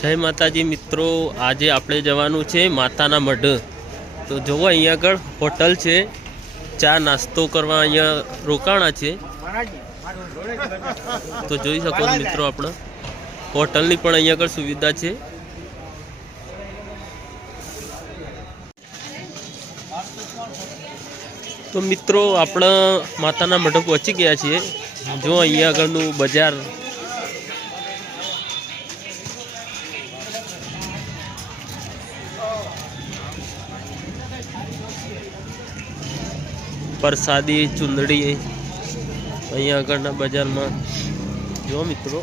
જય માતાજી મિત્રો, આજે આપણે જવાનું છે માતાના મઢ। તો જોવો અહીંયા આગળ હોટલ છે, ચા નાસ્તો કરવા અહીંયા રોકાણા છે। તો જોઈ શકો છો મિત્રો, આપણે હોટલની પણ અહીંયા આગળ સુવિધા છે। તો મિત્રો આપણે માતાના મઢ પહોંચી ગયા છીએ। જો અહીંયા આગળનું બજાર प्रसादी चुंदड़ी अहीं आगळना बजार में जो मित्रों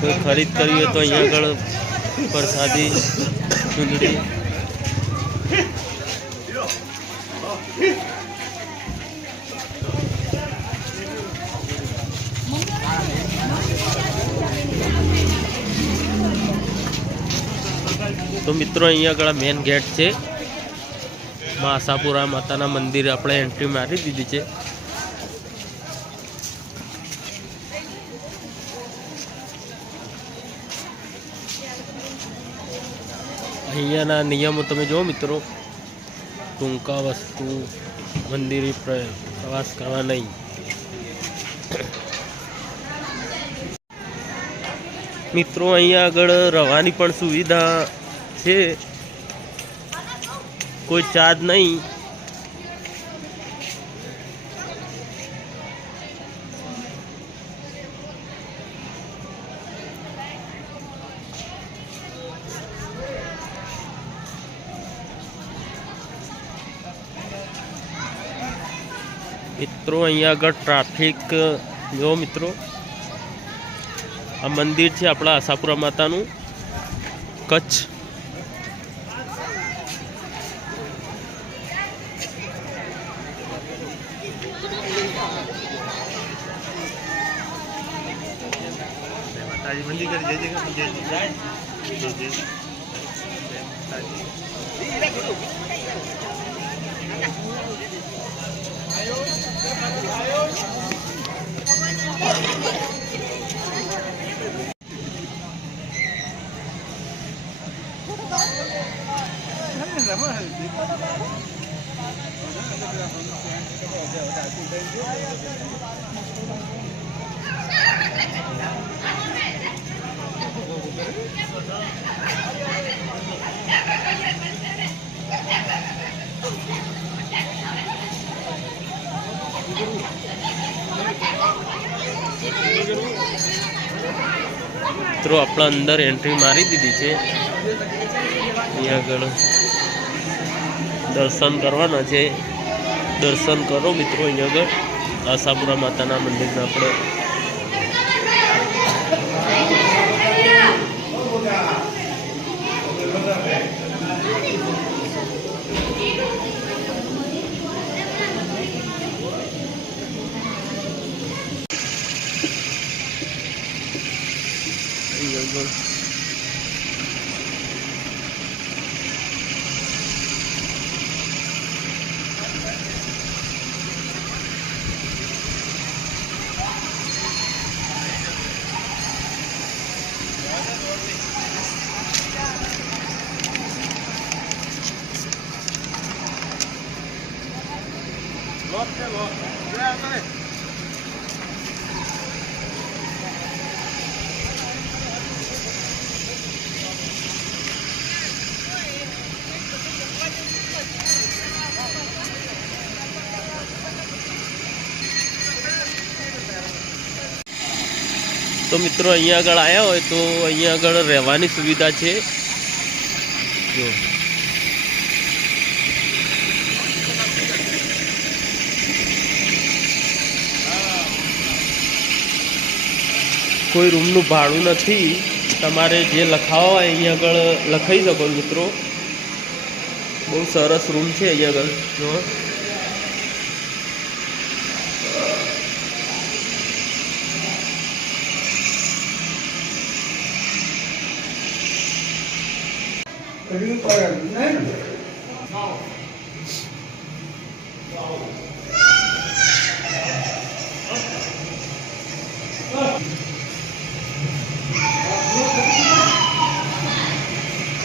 कोई खरीद करिए तो अहीं आगळ प्रसादी चुंदड़ी तो मित्रों अहीं आगळ मेन गेट है मां आशापुरा माता मंदिर अपने एंट्री मारी दीधी है। अहींयाना नियमों तमे जो मित्रों, टूंका वस्तु मंदिर प्रवास करवा नहीं। मित्रों अहीं आगळ रवानी पण सुविधा है, कोई चार्ज नहीं। मित्रों अहीं आगळ ट्राफिक जो मित्रों, आ मंदिर है अपना आशापुरा मातानु कच्छ। मंदिर कर जय जय जय जय मित्रों अपना अंदर एंट्री मारी दीदी है। आगळ दर्शन करवाना है, दर्शन करो मित्रों। अहीं आगळ आशापुरा माताना मंदिरना आपणे तो मित्रों अहीं आगळ आया हो तो अहीं आगळ रहवानी सुविधा है। जो कोई रूमनु भाड़ू नहीं, तमारे जे लखावा होय अहीं आगळ लखाई शको मित्रों। बहुत सरस रूम है अहीं आगळ जो Cái đứa coi là ném